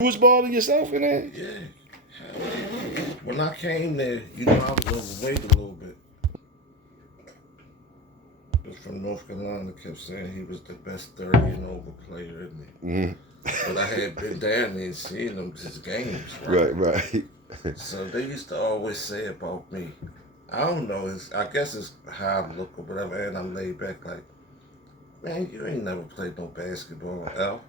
You was balling yourself in there? Yeah. When I came there, I was overweight a little bit. But from North Carolina, kept saying he was the best 30 and over player in there. But I had been down there and seen him his games. Right. So they used to always say about me, I don't know, I guess it's how I look or whatever, and I'm laid back like, man, you ain't never played no basketball, L.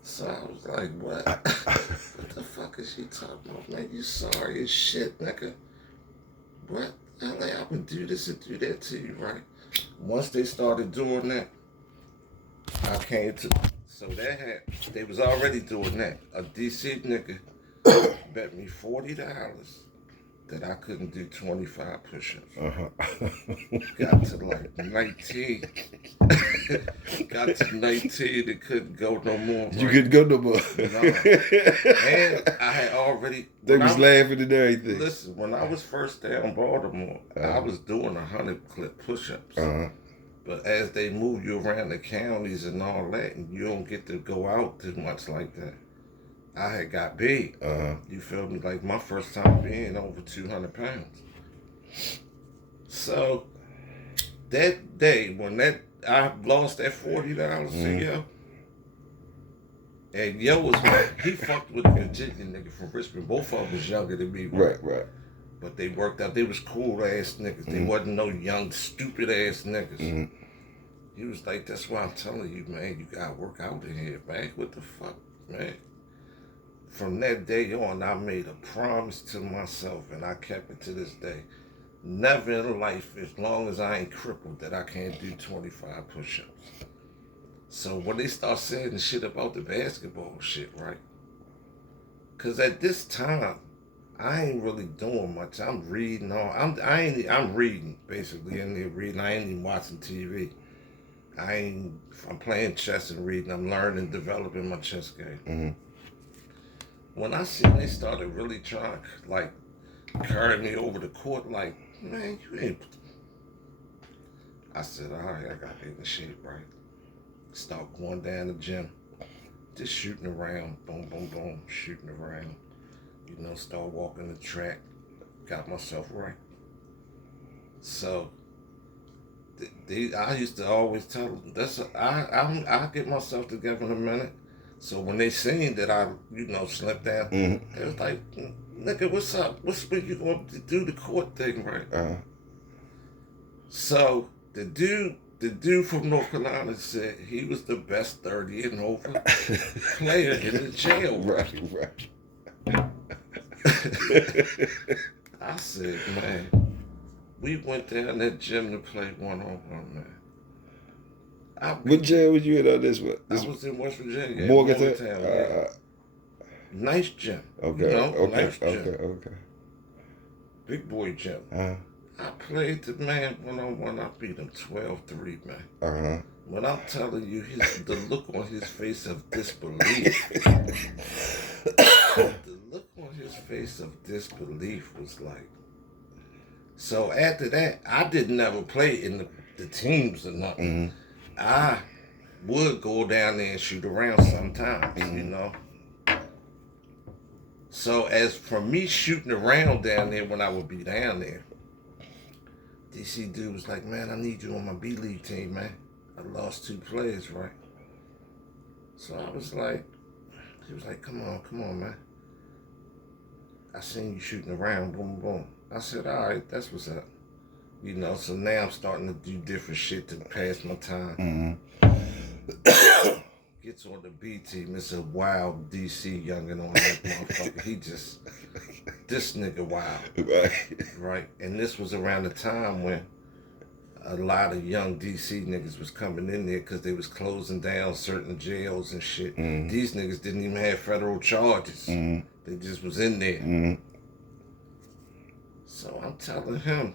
So I was like, what? What the fuck is she talking about, man? You sorry as shit, nigga. What? I'm like, I would do this and do that to you, right? Once they started doing that, I came to, so they was already doing that. A DC nigga bet me $40 that I couldn't do 25 push-ups. Got to like 19. Got to 19 and couldn't go no more. Right? You couldn't go no more. No. And I had already... They was laughing and everything. Listen, when I was first there in Baltimore, I was doing 100 clip push-ups. But as they move you around the counties and all that, and you don't get to go out too much like that, I had got big. You feel me? Like my first time being over 200 pounds. So that day when I lost that $40 to Yo, and Yo was he fucked with a Virginia nigga from Richmond. Both of them was younger than me. Right. But they worked out. They was cool ass niggas. They wasn't no young stupid ass niggas. He was like, that's why I'm telling you, man, you gotta work out in here, man. What the fuck, man? From that day on, I made a promise to myself, and I kept it to this day. Never in life, as long as I ain't crippled, that I can't do 25 push-ups. So when they start saying the shit about the basketball shit, right? Because at this time, I ain't really doing much. I'm reading I'm reading, basically, in there reading. I ain't even watching TV. I'm playing chess and reading. I'm learning, developing my chess game. When I seen they started really trying to, like, carry me over the court, like, man, you ain't... I said, all right, I got to get in shape, right? Start going down the gym, just shooting around, boom, boom, boom, shooting around. Start walking the track, got myself right. So, I used to always tell them, I'll get myself together in a minute. So when they seen that I, slipped down, they was like, nigga, what's up? When you going to do the court thing, right? So the dude from North Carolina said he was the best 30 and over player in the jail. Right. I said, man, we went down that gym to play one-on-one, man. What jail was you in on this one? I was in West Virginia. Morgantown? Yeah. Nice gym. Okay. Nice gym. Okay. Big boy gym. I played the man one-on-one. I beat him 12-3, man. When I'm telling you, the look on his face of disbelief. The look on his face of disbelief was like... So after that, I didn't ever play in the teams or nothing. I would go down there and shoot around sometimes, So as for me shooting around down there when I would be down there, DC dude was like, man, I need you on my B-League team, man. I lost 2 players, right? So I was like, he was like, come on, man. I seen you shooting around, boom, boom. I said, all right, that's what's up. So now I'm starting to do different shit to pass my time. Gets on the B team. It's a wild DC youngin' on that motherfucker. This nigga wild. Right. And this was around the time when a lot of young DC niggas was coming in there because they was closing down certain jails and shit. These niggas didn't even have federal charges. They just was in there. So I'm telling him,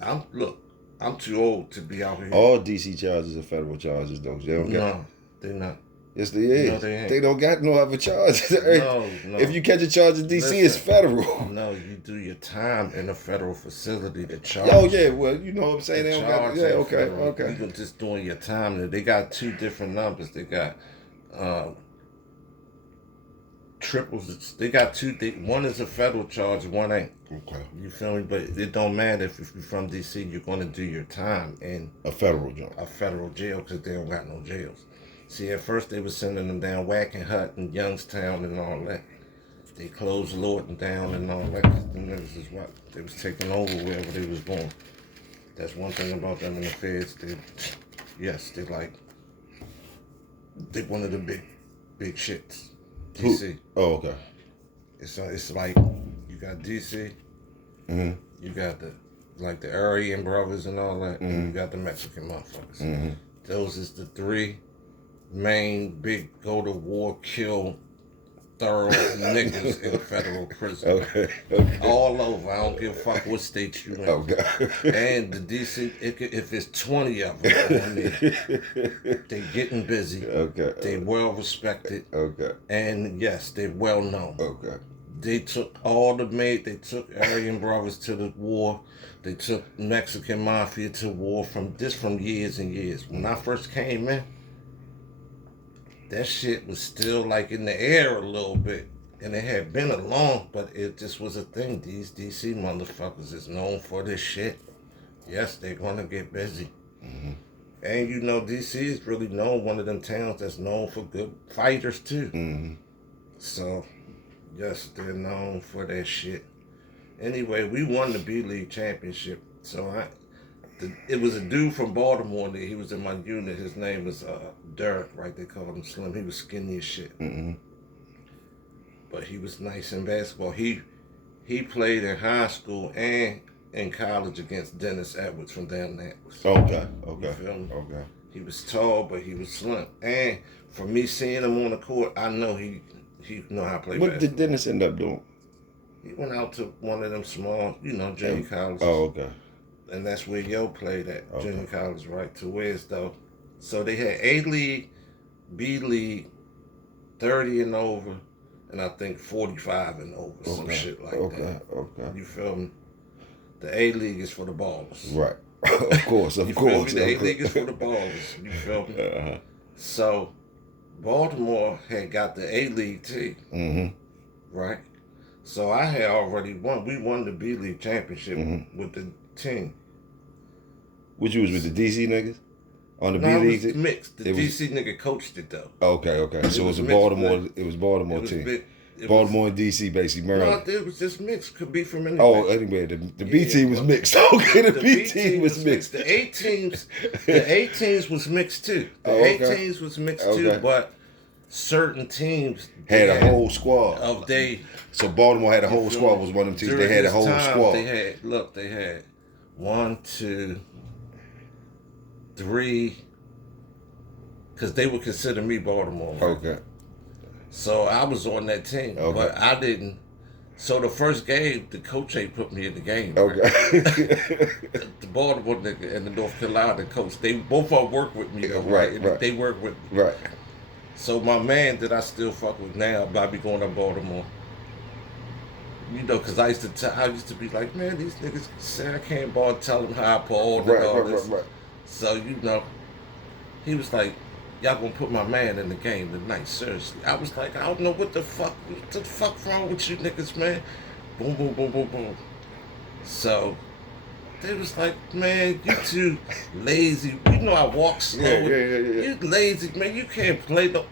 I'm too old to be out here. All DC charges are federal charges, though. No, they're not. Yes, they is. No, they ain't. They don't got no other charges. No. If you catch a charge in DC, it's federal. No, you do your time in a federal facility. The charge. Oh yeah, well you know what I'm saying. They don't got. Yeah, okay. You're just doing your time. They got 2 different numbers. They got triples. They got two. One is a federal charge, one ain't. Okay. You feel me? But it don't matter if you're from DC. You're gonna do your time in a federal jail. A federal jail because they don't got no jails. See, at first they was sending them down Whacking Hut and Youngstown and all that. They closed Lorton down and all that. Them niggas is what they was taking over wherever they was going. That's one thing about them in the feds. They one of the big shits. DC. Oh, okay. It's like you got DC, you got the Aryan brothers and all that, and you got the Mexican motherfuckers. Those is the three main big go to war, kill, thorough niggas in federal prison. Okay. All over. I don't give a fuck what state you in. Okay. And the DC, if it's 20 of them on there, they getting busy. Okay. They well respected. Okay. And yes, they well known. Okay. They took they took Aryan brothers to the war. They took Mexican mafia to war from years and years. When I first came in, that shit was still like in the air a little bit. And it had been along, but it just was a thing. These DC motherfuckers is known for this shit. Yes, they're gonna get busy. And you know, DC is really known, one of them towns that's known for good fighters too. So, yes, they're known for that shit. Anyway, we won the B-League championship. So it was a dude from Baltimore there. He was in my unit. His name was Dirk, right? They called him Slim. He was skinny as shit. But he was nice in basketball. He played in high school and in college against Dennis Edwards from down there. Okay. You feel me? Okay. He was tall, but he was slim. And for me seeing him on the court, I know he know how to play basketball. What did Dennis end up doing? He went out to one of them small, junior colleges. Oh, okay. And that's where Yo played at, junior college, right? To where's though? So they had A-League, B-League, 30 and over, and I think 45 and over, some shit like that. Okay. You feel me? The A-League is for the ballers. Right. Of course. You feel me? The A-League is for the ballers. You feel me? So Baltimore had got the A-League team. Right? So I had already won. We won the B-League championship with the team. Which you was with the DC niggas? On the No, B-League? it was mixed. The DC nigga coached it though. Okay. So it was a mixed, Baltimore. like, It was Baltimore team. It Baltimore and DC, basically, Maryland. No, it was just mixed. Could be from anywhere. Oh, anyway, the B team was mixed. Okay, the B team was mixed. The A teams was mixed too. The A teams was mixed too, but certain teams had a whole squad. So Baltimore had a whole squad. Was one of them teams. They had a whole squad. They had 1, 2, 3, because they would consider me Baltimore. Right? Okay. So I was on that team, but I didn't. So the first game, the coach ain't put me in the game. Okay. The Baltimore nigga and the North Carolina coach, they both all work with me, though, right? They work with me. Right. So my man that I still fuck with now, Bobby going to Baltimore. Because I used to be like, man, these niggas say I can't ball, tell them how I balled and all this. Right. So he was like, y'all gonna put my man in the game tonight, seriously. I was like, I don't know what the fuck wrong with you niggas, man. Boom, boom, boom, boom, boom. So they was like, man, you too lazy. You know I walk slow. Yeah. You lazy, man. You can't play no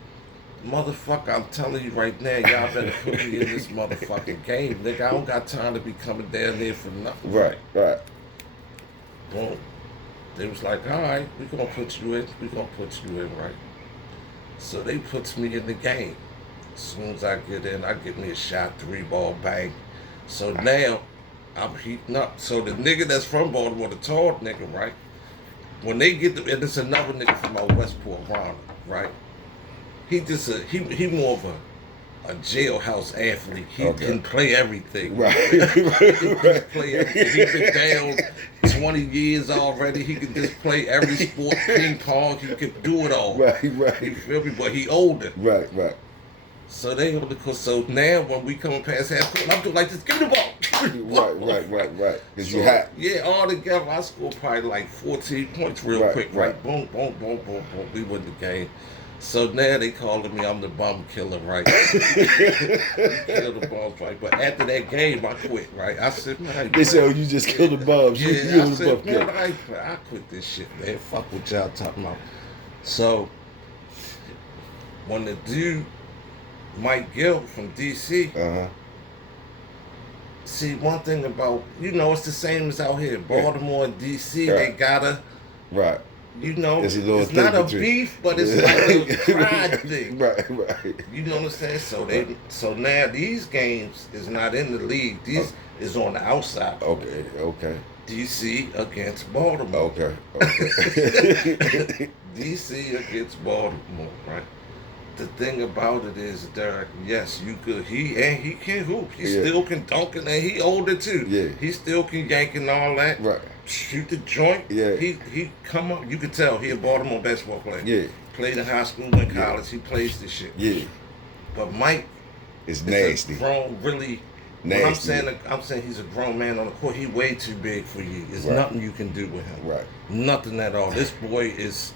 motherfucker. I'm telling you right now, y'all better put me in this motherfucking game, nigga. I don't got time to be coming down there for nothing. Right. Boom. They was like, all right, we gonna put you in. Right? So they puts me in the game. As soon as I get in, I get me a shot, 3-ball, bang. So now, I'm heating up. So the nigga that's from Baltimore, the tall nigga, right? When they get and it's another nigga from our Westport, Ronald, right? He he more of a jailhouse athlete. He can play everything. Right. He can just play everything. He been down 20 years already. He can just play every sport, ping pong. He can do it all. Right. You feel me? But he older. Right. So they older. So now when we coming past half court, I'm doing like this. Give me the ball. Right. Because you hot. Yeah, all together, I scored probably like 14 points real quick. Right. Boom. We win the game. So now they calling me I'm the bum killer, right? You kill the bums, right? But after that game, I quit, right? I said, man, I ain't They said, oh, playing. you just killed the bums. Yeah, You I the said, bum man, killer. I ain't play. I quit this shit, man. Fuck what y'all talking about. So when the dude Mike Gill from DC, Uh-huh. see one thing about it's the same as out here, Baltimore and DC. They Right. gotta, Right. There's a little it's thing not a between- beef, but it's like a pride thing. Right. You know what I'm saying? So now these games is not in the league. These is on the outside. Okay. DC against Baltimore. Okay. DC against Baltimore, right? The thing about it is, Derek, yes, you could. He can hoop. He still can dunk it, and he older too. Yeah. He still can yank and all that. Right. Shoot the joint. Yeah. He come up. You can tell he a Baltimore basketball player. Yeah. Played in high school, went college. He plays this shit. Yeah. But Mike It's is nasty. a grown, really. Nasty. When I'm saying he's a grown man on the court. He way too big for you. There's Right. nothing you can do with him. Right. Nothing at all. This boy is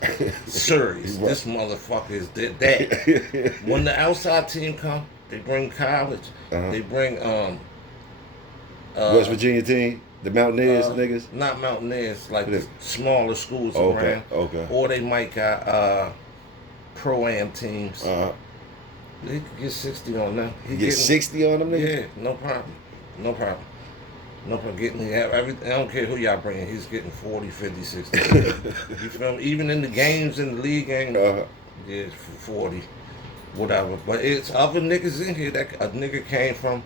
serious. Right. This motherfucker is that. When the outside team come, they bring college. Uh-huh. They bring West Virginia team, the Mountaineers niggas. not Mountaineers, like Yeah. the smaller schools Okay, around. okay. Or they might got pro-am teams. Uh-huh. He could get 60 on them. He You get 60 on them niggas? Yeah, no problem. No problem. No problem. I don't care who y'all bring. He's getting 40, 50, 60. You feel me? Even in the games, in the league game, yeah, 40, whatever. But it's other niggas in here that a nigga came from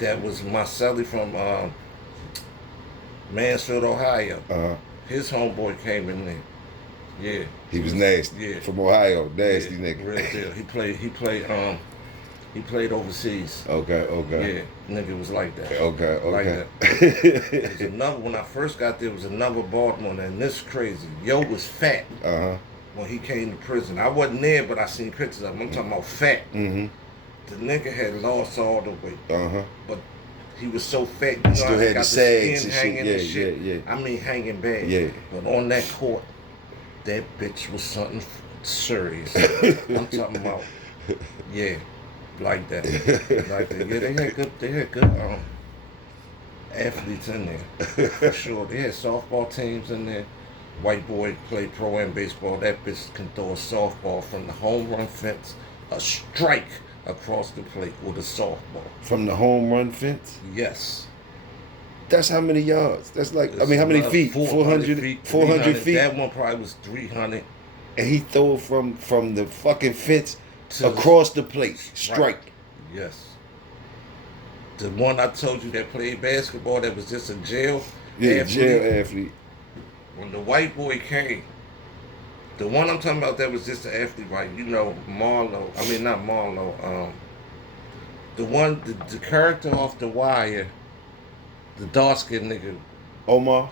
that was Marcelli from Mansfield, Ohio. Uh-huh. His homeboy came in there. Yeah. He was nasty. Yeah. From Ohio, nasty Yeah, nigga. real deal. He played overseas. Okay. Yeah, nigga was like that. Okay. Like that. There's another, when I first got there, was another Baltimore, and this crazy. Yo was fat Uh-huh. when he came to prison. I wasn't there, but I seen pictures of him. I'm talking about fat. Mm-hmm. The nigga had lost all the weight. Uh-huh. But he was so fat, you know, Still how he had got the sags skin and hanging shit. and shit. Yeah. I mean, hanging bad. Yeah. But on that court, that bitch was something serious. I'm talking about, yeah, like that. Like that. Yeah, they had good athletes in there. For sure. They had softball teams in there. White boy played pro-am baseball. That bitch can throw a softball from the home run fence, a strike across the plate with a softball. From the home run fence? Yes. That's how many yards? That's like, It's how many about feet? 400 feet. 400 feet? That one probably was 300. And he threw it from the fucking fence To across the plate. Strike. Right. Yes. The one I told you that played basketball that was just a jail Yeah, athlete. jail athlete. When the white boy came, the one I'm talking about that was just an athlete, right? You know, Marlo. I mean, not Marlo. The one, the character off The Wire, the dark skinned nigga. Omar?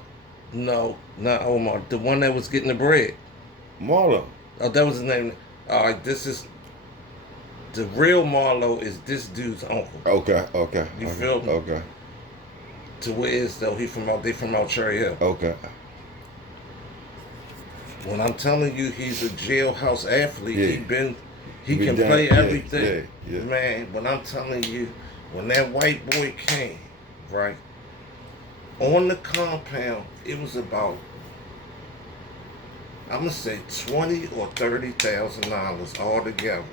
No, not Omar. The one that was getting the bread. Marlo. Oh, that was his name. All right, this is the real Marlo is this dude's uncle. Okay. You feel me? Okay. To where is though? They from out Cherry Hill. Okay. When I'm telling you he's a jailhouse athlete, Yeah. he Be can done. play Yeah, everything. yeah. Man, when I'm telling you, when that white boy came, right, on the compound, it was about, I'm gonna say $20,000 or $30,000 altogether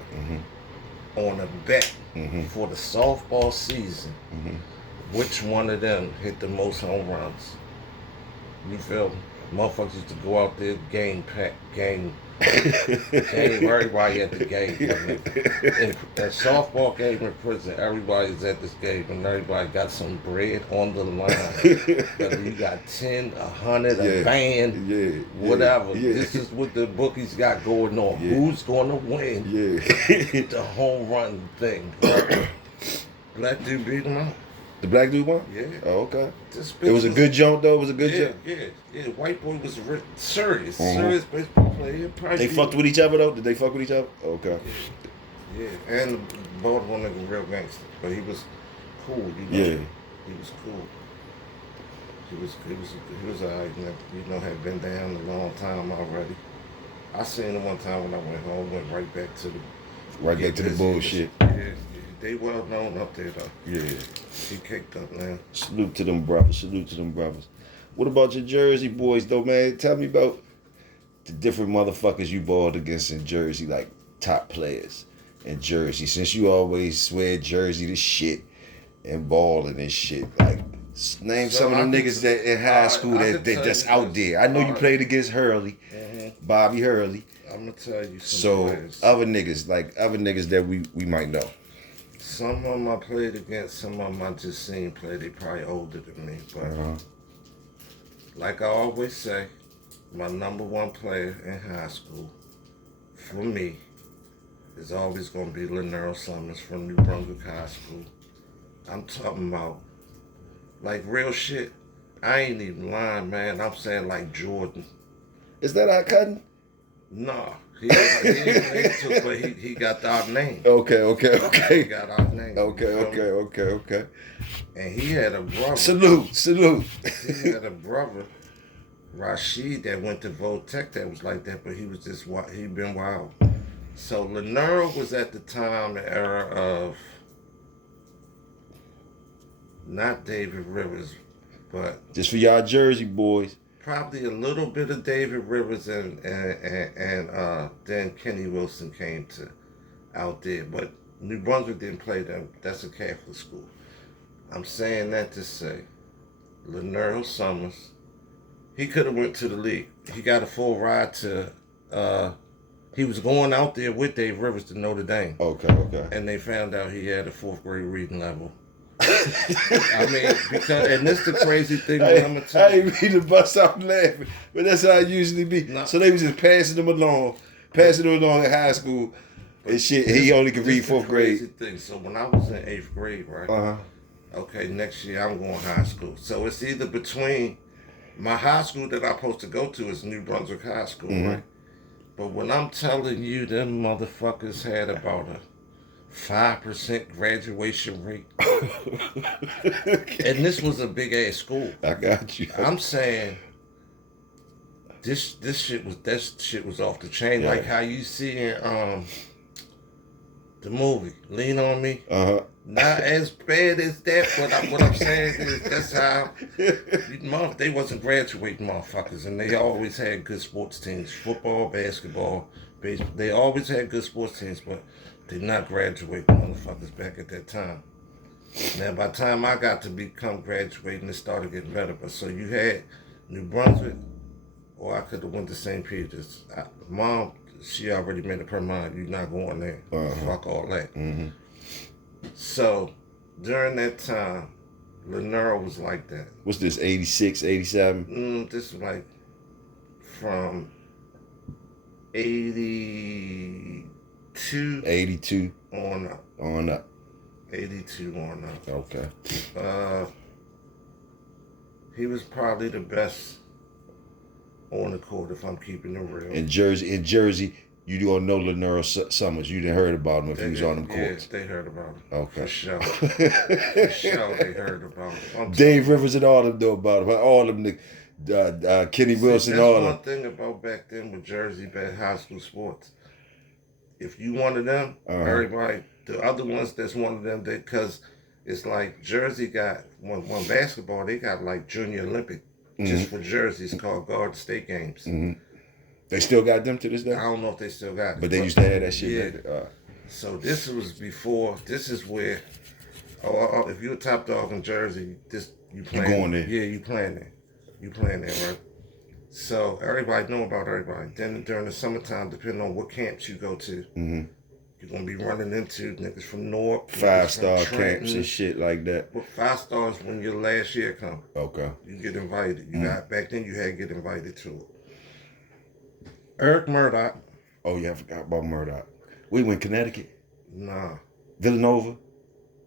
on a bet for the softball season. Which one of them hit the most home runs? You feel me? Motherfuckers used to go out there, game, everybody at the game. That softball game in prison, everybody's at this game and everybody got some bread on the line. Whether you got 10, 100, a band, whatever. Yeah. This is what the bookies got going on. Yeah. Who's going to win the home run thing? Black dude beat him out. The black dude won? Yeah. Oh, okay. This It was a good jump, though? It was a good jump? Yeah. White boy was serious baseball player. They fucked with each other, though? Did they fuck with each other? Okay. Yeah, and the Baltimore nigga real gangster, but he was cool. You know? Yeah. He was cool. He was alright. You know, had been down a long time already. I seen him one time when I went home. Went right back to the Back to the bullshit. Yeah, they well known up there though. Yeah. He kicked up, man. Salute to them brothers. Salute to them brothers. What about your Jersey boys though, man? Tell me about the different motherfuckers you balled against in Jersey, like top players in Jersey. Since you always swear Jersey to shit and balling and shit, like name some of them niggas that in high school that just out there. I know you played against Hurley, Bobby Hurley. I'm gonna tell you some So players. other niggas that we might know. Some of them I played against, some of them I just seen play. They probably older than me, but like I always say, my number one player in high school, for me, is always gonna be Lenero Summers from New Brunswick High School. I'm talking about, like real shit. I ain't even lying, man. I'm saying like Jordan. Is that our cousin? Nah, he took, but he got our name. Okay. He got our name. Okay. And he had a brother. Salute. He had a brother, Rashid, that went to Voltech that was like that, but he was just he been wild. So Lenero was at the time the era of not David Rivers, but just for y'all Jersey boys. Probably a little bit of David Rivers and then Kenny Wilson came to out there, but New Brunswick didn't play them. That's a Catholic school. I'm saying that to say, Lenero Summers, he could have went to the league. He got a full ride to. He was going out there with Dave Rivers to Notre Dame. Okay. And they found out he had a 4th grade reading level. I mean, because, and this the crazy thing that I'm gonna tell you. I ain't mean to bust out laughing, but that's how it usually be. No. So they was just passing him along in high school, and shit. He only could read 4th grade. Crazy thing. So when I was in 8th grade, right? Okay, next year I'm going high school. So it's either between my high school that I'm supposed to go to is New Brunswick High School, right? But when I'm telling you, them motherfuckers had about a 5% graduation rate. And this was a big ass school. I got you. I'm saying this shit was off the chain. Yeah. Like how you see in the movie Lean on Me. Not as bad as that, but what I'm saying is that's how they wasn't graduating motherfuckers, and they always had good sports teams, football, basketball, baseball. They always had good sports teams, but they not graduating motherfuckers back at that time. Now, by the time I got to become graduating, it started getting better. But so you had New Brunswick, or I could have went to St. Peter's. Mom, she already made up her mind. You're not going there. Fuck all that. So during that time, Lenero was like that. What's this, 86, 87? This is like from 82 on up. 82 on up. Okay. He was probably the best on the court, if I'm keeping it real. In Jersey, you don't know Lenero Summers. You didn't heard about him if he was on them courts. Yes, they heard about him. Okay. For sure. For sure, they heard about him. Dave Rivers and all them know about him. All them niggas. Kenny Wilson, all them. them. That's one thing about back then with Jersey high school sports. If you one of them, everybody, the other ones that's one of them, because it's like Jersey got, one basketball, they got like Junior Olympic just for Jersey. It's called Garden State Games. They still got them to this day? I don't know if they still got it. But they used to have that shit. Yeah. So this was before, this is where, if you're a top dog in Jersey, you playing. You going there. Yeah, you playing there. You playing there, right? So everybody know about everybody. Then during the summertime, depending on what camps you go to, you're going to be running into niggas from North. 5-star camps and shit like that. But 5 stars when your last year come. Okay. You get invited. You got, back then you had to get invited to it. Eric Murdoch. Oh yeah, I forgot about Murdoch. We went Connecticut. Nah. Villanova.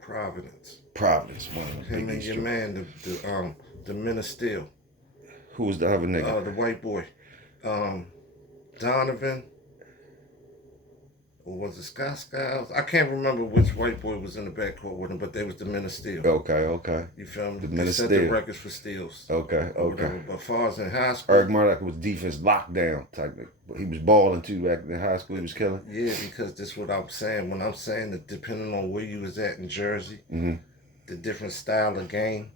Providence. One of them. Him and your man, the Men of Steel. Who was the other nigga? The white boy. Donovan. or was it Scott Skiles? I can't remember which white boy was in the backcourt with him, but they was the men of steel. Okay. You feel me? The They men of set the steel. records for steals. Okay. But as far as in high school, Eric Murdoch was defense lockdown type of, but he was balling too back in high school. He was killing. Yeah, because this is what I'm saying. When I'm saying that depending on where you was at in Jersey, the different style of game.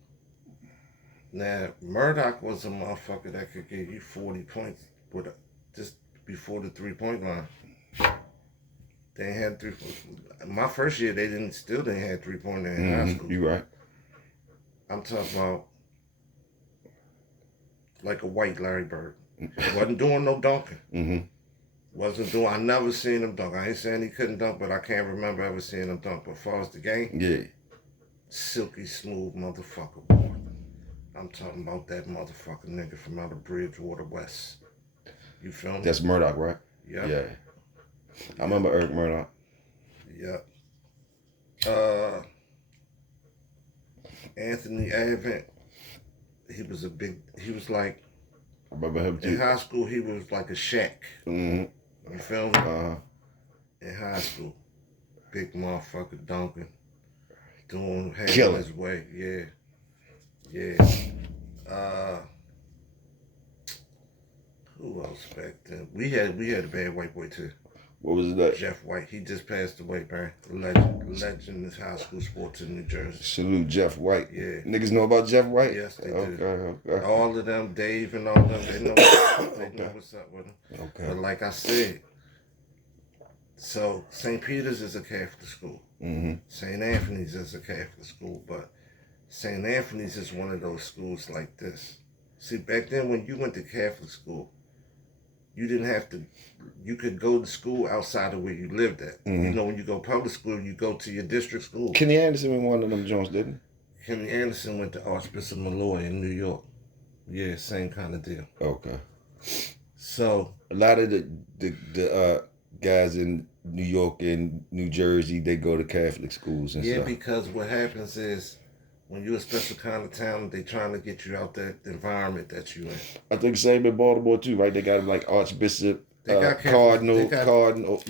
Now, Murdoch was a motherfucker that could give you 40 points with just before the 3-point line. They had my first year, they didn't have 3-point in high school. You right. I'm talking about like a white Larry Bird. Wasn't doing no dunking. Wasn't doing. I never seen him dunk. I ain't saying he couldn't dunk, but I can't remember ever seeing him dunk. But as far as the game, silky smooth motherfucker, boy. I'm talking about that motherfucking nigga from out of Bridgewater West. You feel me? That's Murdoch, right? Yep. Yeah. I remember Eric Murdoch. Yep. Anthony Advent, he was like, I remember him too. in high school, he was like a Shaq. You feel me? In high school. Big motherfucker dunking. Having his way. Yeah. Who else back then? We had a bad white boy too. What was it? Jeff White. He just passed away, man. Legend in high school sports in New Jersey. Salute Jeff White. Yeah. Niggas know about Jeff White? Yes, they do. Okay. All of them, Dave and all them, they know what's up with them. Okay. But like I said, so St. Peter's is a Catholic school. St. Anthony's is a Catholic school, but St. Anthony's is one of those schools like this. See, back then when you went to Catholic school, you didn't have to, you could go to school outside of where you lived at. You know, when you go public school, you go to your district school. Kenny Anderson went one of them Jones, didn't he? Kenny Anderson went to Archbishop Malloy in New York. Yeah, same kind of deal. Okay. So a lot of the guys in New York and New Jersey, they go to Catholic schools and stuff. Yeah, because what happens is, when you're a special kind of talent, they trying to get you out that environment that you in. I think same in Baltimore too, right? They got like Archbishop, Cardinal,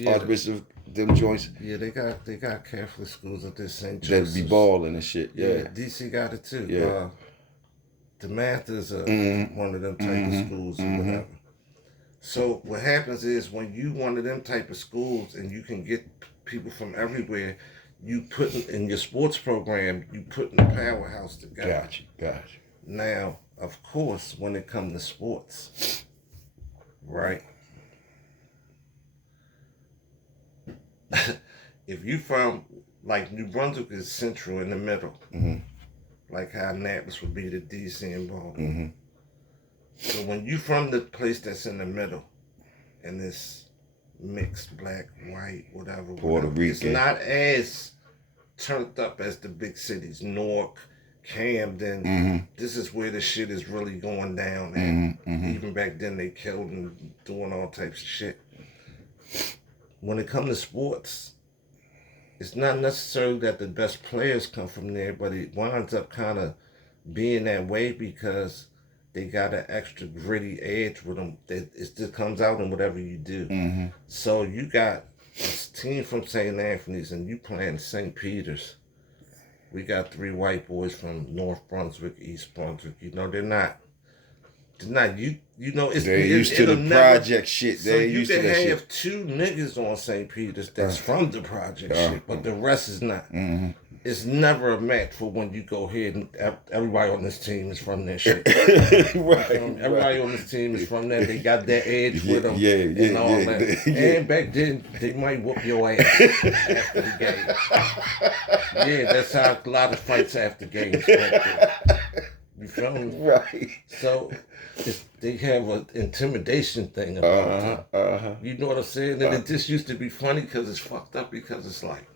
Archbishop, them joints. Yeah, they got Catholic schools at this St. That be balling and shit. Yeah. DC got it too. Yeah. The Math is one of them type of schools or whatever. So what happens is when you one of them type of schools and you can get people from everywhere, you put in your sports program, you put in the powerhouse together. Gotcha. Now, of course, when it comes to sports, right? If you from, like, New Brunswick is central in the middle, like how Annapolis would be to DC and Baltimore. So when you from the place that's in the middle, and it's mixed, black, white, whatever, Puerto Rican. It's not as turned up as the big cities, Newark, Camden. This is where the shit is really going down. And even back then, they killed and doing all types of shit. When it comes to sports, it's not necessarily that the best players come from there, but it winds up kind of being that way because they got an extra gritty edge with them. It just comes out in whatever you do. So you got this team from St. Anthony's and you playing St. Peter's. We got 3 white boys from North Brunswick, East Brunswick. You know, they're not, you know, it's they're used to the project shit. So you can have 2 niggas on St. Peter's that's from the project shit, but the rest is not. It's never a match for when you go ahead and everybody on this team is from that shit. Everybody on this team is from that. They got that edge with them and all that. And back then, they might whoop your ass after the game. Yeah, that's how a lot of fights after games back then. You feel me? Right. So they have an intimidation thing about it. You know what I'm saying? And it just used to be funny because it's fucked up because it's like,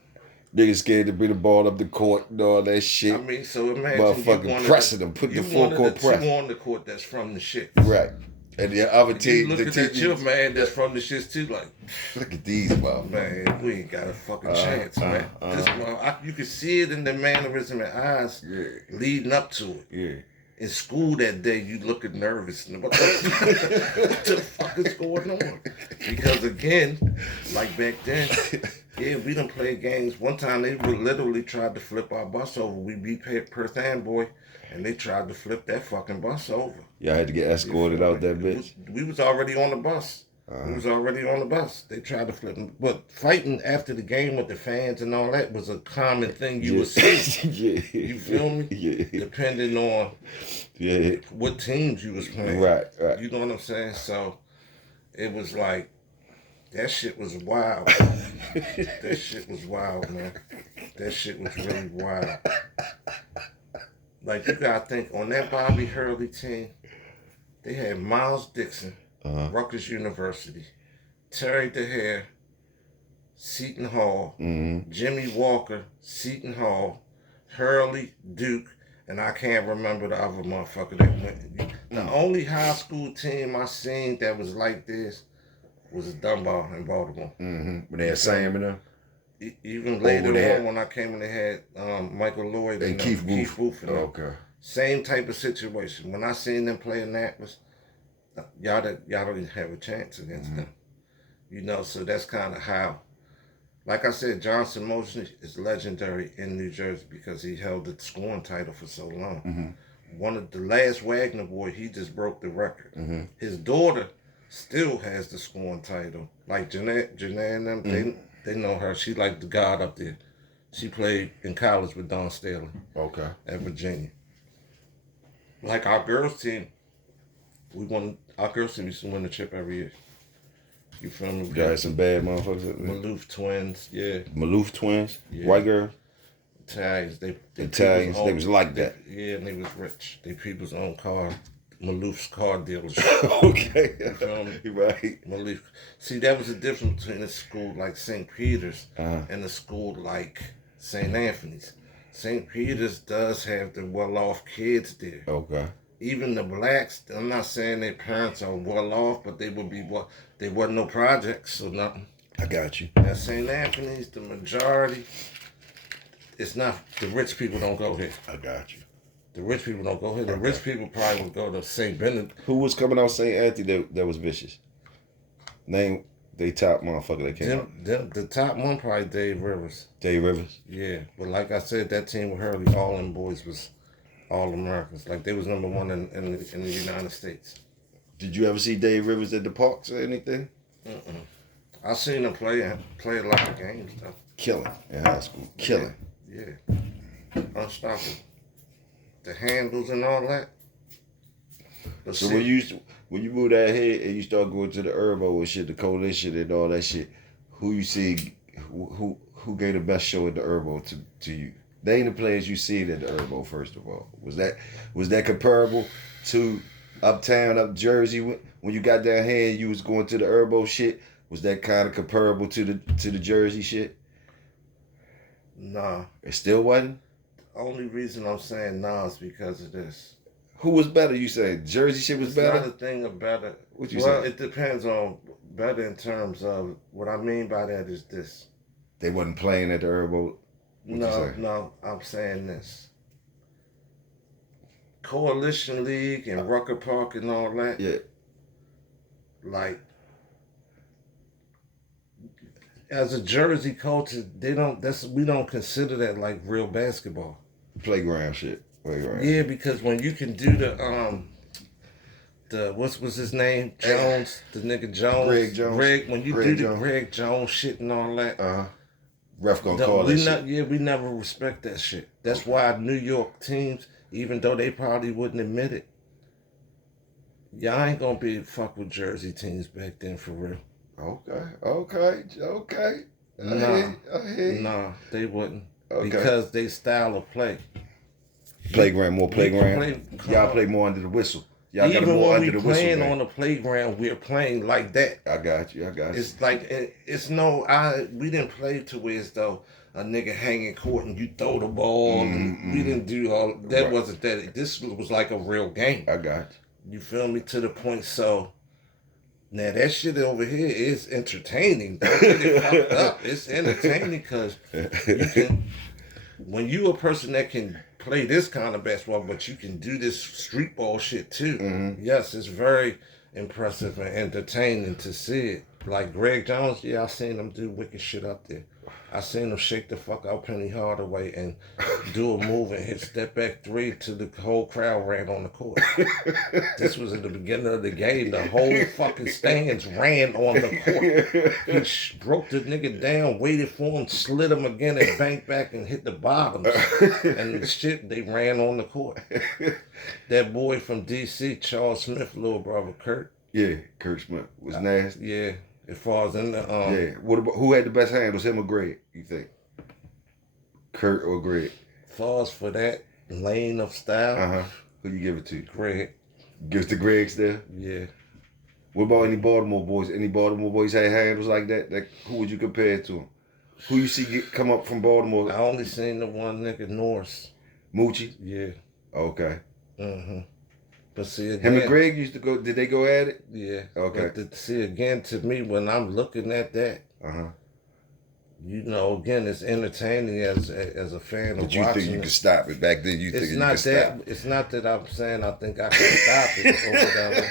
niggas scared to bring the ball up the court and all that shit. I mean, so imagine motherfucking pressing them, put the full court press. You on the court that's from the shit. Right. And the other team, you look at your man that's from the shit too, like, look at these motherfuckers. Man, we ain't got a fucking chance, man. This you can see it in the mannerism and eyes leading up to it. Yeah. in school that day, you looking nervous. What the fuck is going on? Because again, like back then, yeah, we done played games. One time they literally tried to flip our bus over. We beat Perth Amboy, and they tried to flip that fucking bus over. Y'all had to get escorted out that bitch? We was already on the bus. Uh-huh. We was already on the bus. They tried to flip them. But fighting after the game with the fans and all that was a common thing you would see. Yeah. You feel me? Yeah. Depending on what teams you was playing. Right. You know what I'm saying? So it was like, that shit was wild. That shit was wild, man. That shit was really wild. Like, you gotta think, on that Bobby Hurley team, they had Miles Dixon, Rutgers University, Terry DeHare, Seton Hall, Jimmy Walker, Seton Hall, Hurley, Duke, and I can't remember the other motherfucker that went. The only high school team I seen that was like this was Dunbar in Baltimore. When they had Sam in there? Even later on, when I came in, they had Michael Lloyd and Keith Booth. Okay. Same type of situation. When I seen them play Annapolis, y'all didn't have a chance against them. You know, so that's kind of how. Like I said, Johnson Mosley is legendary in New Jersey because he held the scoring title for so long. One of the last Wagner boy, he just broke the record. His daughter still has the scoring title. Like Janae and them, they know her. She like the god up there. She played in college with Don Staley. Okay. At Virginia. Like our girls team, our girls team used to win the chip every year. You feel me? Y'all had some bad motherfuckers. Maloof twins, yeah. Maloof twins? Yeah. White girls? Italians. Italians, they was like that. Yeah, and they was rich. They people's own car. Maloof's car dealership. Okay. You feel me? Right. Maloof. See, that was the difference between a school like St. Peter's and a school like St. Anthony's. St. Peter's does have the well-off kids there. Okay. Even the blacks, I'm not saying their parents are well-off, but they would be they wasn't no projects or nothing. I got you. At St. Anthony's, the majority, it's not, the rich people don't go here. I got you. The rich people don't go here. The rich people probably would go to St. Benedict. Who was coming out St. Anthony that was vicious? Name they top motherfucker that came out. The top one probably Dave Rivers. Dave Rivers? Yeah. But like I said, that team with Hurley, all them boys was all Americans. Like they was number one in the United States. Did you ever see Dave Rivers at the parks or anything? I seen him play a lot of games though. Killing in high school. Killing. Yeah. Unstoppable. The handles and all that. But so when you move that head and you start going to the Herbo and shit, the coalition and all that shit, who you see, who gave the best show at the Herbo to you? Name the players you seen at the Herbo first of all. Was that comparable to uptown, up Jersey when you got down here and you was going to the Herbo shit? Was that kind of comparable to the Jersey shit? Nah. It still wasn't? The only reason I'm saying nah is because of this. Who was better, you say? Jersey shit was better? It's not a thing of better. What you say? Well, it depends on better in terms of, what I mean by that is this. They wasn't playing at the Herbo? No, I'm saying this. Coalition League and Rucker Park and all that. Yeah. Like, as a Jersey culture, we don't consider that like real basketball. Playground shit. Playground. Yeah, because when you can do the what's his name? Jones, the nigga Jones. Greg Jones. When you do the Greg Jones shit and all that. Ref gonna call that shit. Yeah, we never respect that shit. That's why New York teams, even though they probably wouldn't admit it, y'all ain't gonna be fuck with Jersey teams back then for real. Okay. Nah, they wouldn't. Okay. Because they style of play. More playground. Y'all play more under the whistle. Y'all even got more when under we the playing whistle, on the playground, we're playing like that. I got you. It's like we didn't play to where as though a nigga hanging court and you throw the ball. We didn't do all that. Right. Wasn't that. This was like a real game. I got you. You feel me? To the point. So now that shit over here is entertaining. Don't get it fucked up. It's entertaining because you can. When you a person that can play this kind of basketball, but you can do this street ball shit too. Mm-hmm. Yes, it's very impressive and entertaining to see it. Like Greg Jones, yeah, I seen him do wicked shit up there. I seen him shake the fuck out Penny Hardaway and do a move and hit step back three till the whole crowd ran on the court. This was at the beginning of the game. The whole fucking stands ran on the court. He broke the nigga down, waited for him, slid him again, and banked back and hit the bottoms. And the shit, they ran on the court. That boy from D.C., Charles Smith, little brother, Kurt. Yeah, Kurt Smith was nasty. Yeah. As far as in the yeah, what about who had the best handles, him or Greg? You think Kurt or Greg? As far as for that lane of style, who you give it to? Greg. Give it to Greg still. Yeah. What about any Baltimore boys? Any Baltimore boys had handles like that? Like who would you compare it to? Who you see come up from Baltimore? I only seen the one nigga Norris. Moochie. Yeah. Okay. But see again, him and Greg used to go. Did they go at it? Yeah. Okay. But see again, to me, when I'm looking at that, you know, again, it's entertaining as a fan but of you watching. think you could stop it back then? You think you could stop it? It's not that I'm saying I think I can stop it or whatever.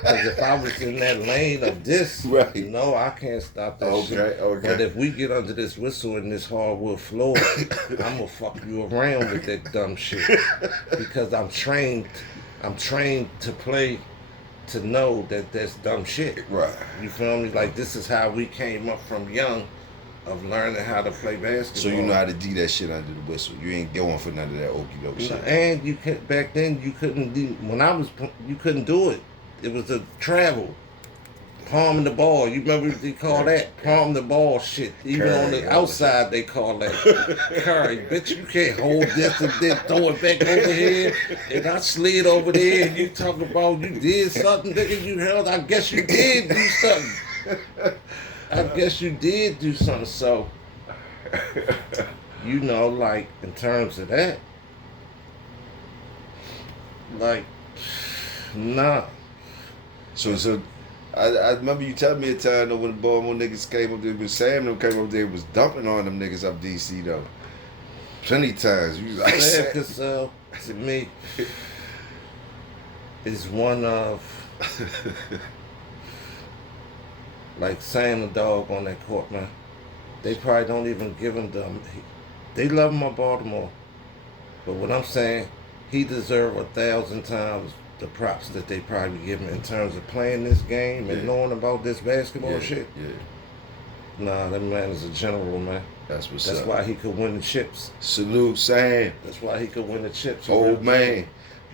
Because if I was in that lane of this, right. No, I can't stop that shit. Okay. But if we get under this whistle in this hardwood floor, I'm gonna fuck you around with that dumb shit. Because I'm trained to play, to know that that's dumb shit. Right. You feel me? Like, this is how we came up from young, of learning how to play basketball. So you know how to do that shit under the whistle. You ain't going for none of that okie doke shit. And you could, back then you couldn't do, you couldn't do it. It was a travel. Palming the ball. You remember what they call that? Palm the ball shit. Even Curry, on the outside they call that. Curry, bitch, you can't hold this and then throw it back over here. And I slid over there and you talking about you did something, nigga, you held. I guess you did do something. I guess you did do something. So, you know, like, in terms of that, like, nah. So I remember you telling me a time though when the Baltimore niggas came up there, when Sam them came up there, was dumping on them niggas up DC though. Plenty times. You was like, yeah, because to me, it's one of, like Sam the dog on that court, man. They probably don't even give him they love him on Baltimore. But what I'm saying, he deserved 1,000 times the props that they probably give him in terms of playing this game and knowing about this basketball shit. Yeah. Nah, that man is a general, man. That's what's That's up. why he could win the chips. Salute, Sam. That's why he could win the chips. Old man.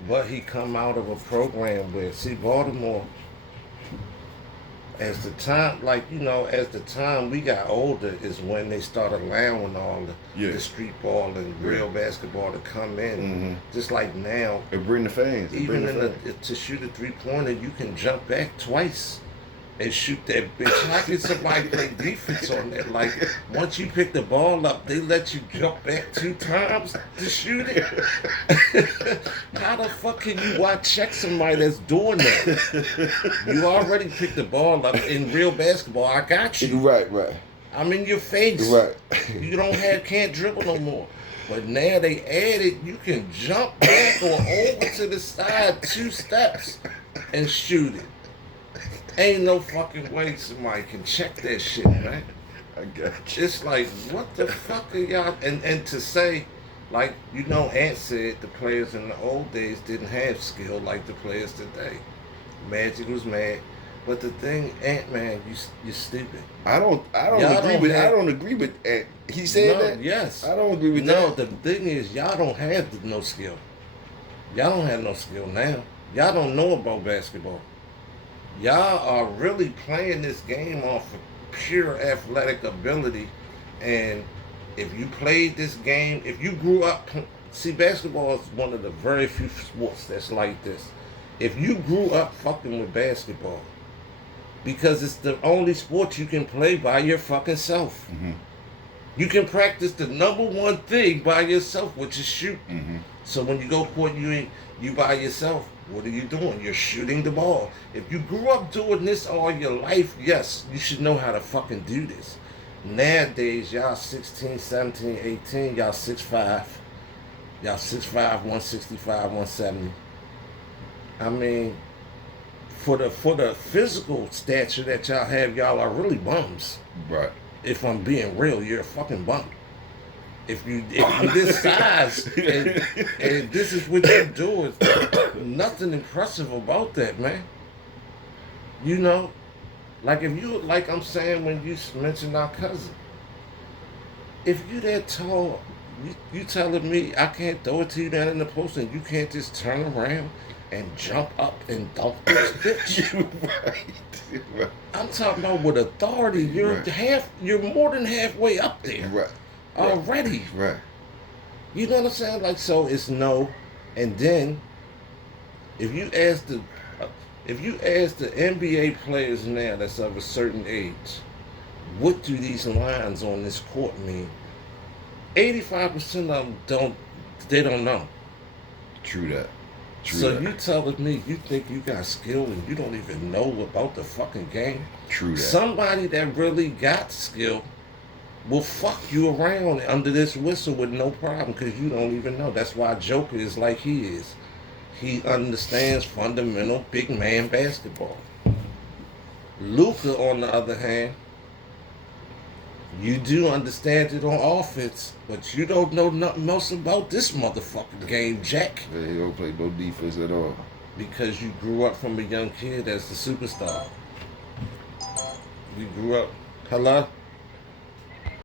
But he come out of a program where, see, Baltimore, as the time we got older is when they started allowing all the street ball and real basketball to come in. Just like now. It bring the fans. Even to shoot a three-pointer, you can jump back twice and shoot that bitch. How can somebody play defense on that? Like, once you pick the ball up, they let you jump back 2 times to shoot it? How the fuck can you check somebody that's doing that? You already picked the ball up. In real basketball, I got you. Right. I'm in your face. Right. You can't dribble no more. But now they added, you can jump back or over to the side 2 steps and shoot it. Ain't no fucking way somebody can check that shit, man. I got you. It's like, what the fuck are y'all? And to say, like, Ant said the players in the old days didn't have skill like the players today. Magic was mad. But the thing, Ant, man, you're stupid. I don't agree with Ant. He said that? Yes. I don't agree with that. No, the thing is, y'all don't have no skill. Y'all don't have no skill now. Y'all don't know about basketball. Y'all are really playing this game off of pure athletic ability. And if you played this game, if you grew up, see, basketball is one of the very few sports that's like this. If you grew up fucking with basketball, because it's the only sport you can play by your fucking self. You can practice the number one thing by yourself, which is shoot. So when you go court, you by yourself. What are you doing? You're shooting the ball. If you grew up doing this all your life, yes, you should know how to fucking do this. Nowadays, y'all 16, 17, 18, y'all 6'5", Y'all 6'5", 165, 170. I mean, for the physical stature that y'all have, y'all are really bums. Right. If I'm being real, you're a fucking bum. If you this size and this is what you do, is nothing impressive about that, man. You know, like if you like I'm saying when you mentioned our cousin, if you that tall, you telling me I can't throw it to you down in the post and you can't just turn around and jump up and dunk this bitch? Right. I'm talking about with authority. You're You're more than halfway up there. Right. Already. Right. You know what I'm saying? Like, so it's no. And then, if you ask the NBA players now that's of a certain age, what do these lines on this court mean? 85% of them don't know. True that. So you telling me you think you got skill and you don't even know about the fucking game? True that. Somebody that really got skill will fuck you around under this whistle with no problem because you don't even know. That's why Joker is like he is. He understands fundamental big man basketball. Luka, on the other hand, you do understand it on offense, but you don't know nothing else about this motherfucking game, Jack. Yeah, he don't play no defense at all. Because you grew up from a young kid as the superstar. You grew up. Hello?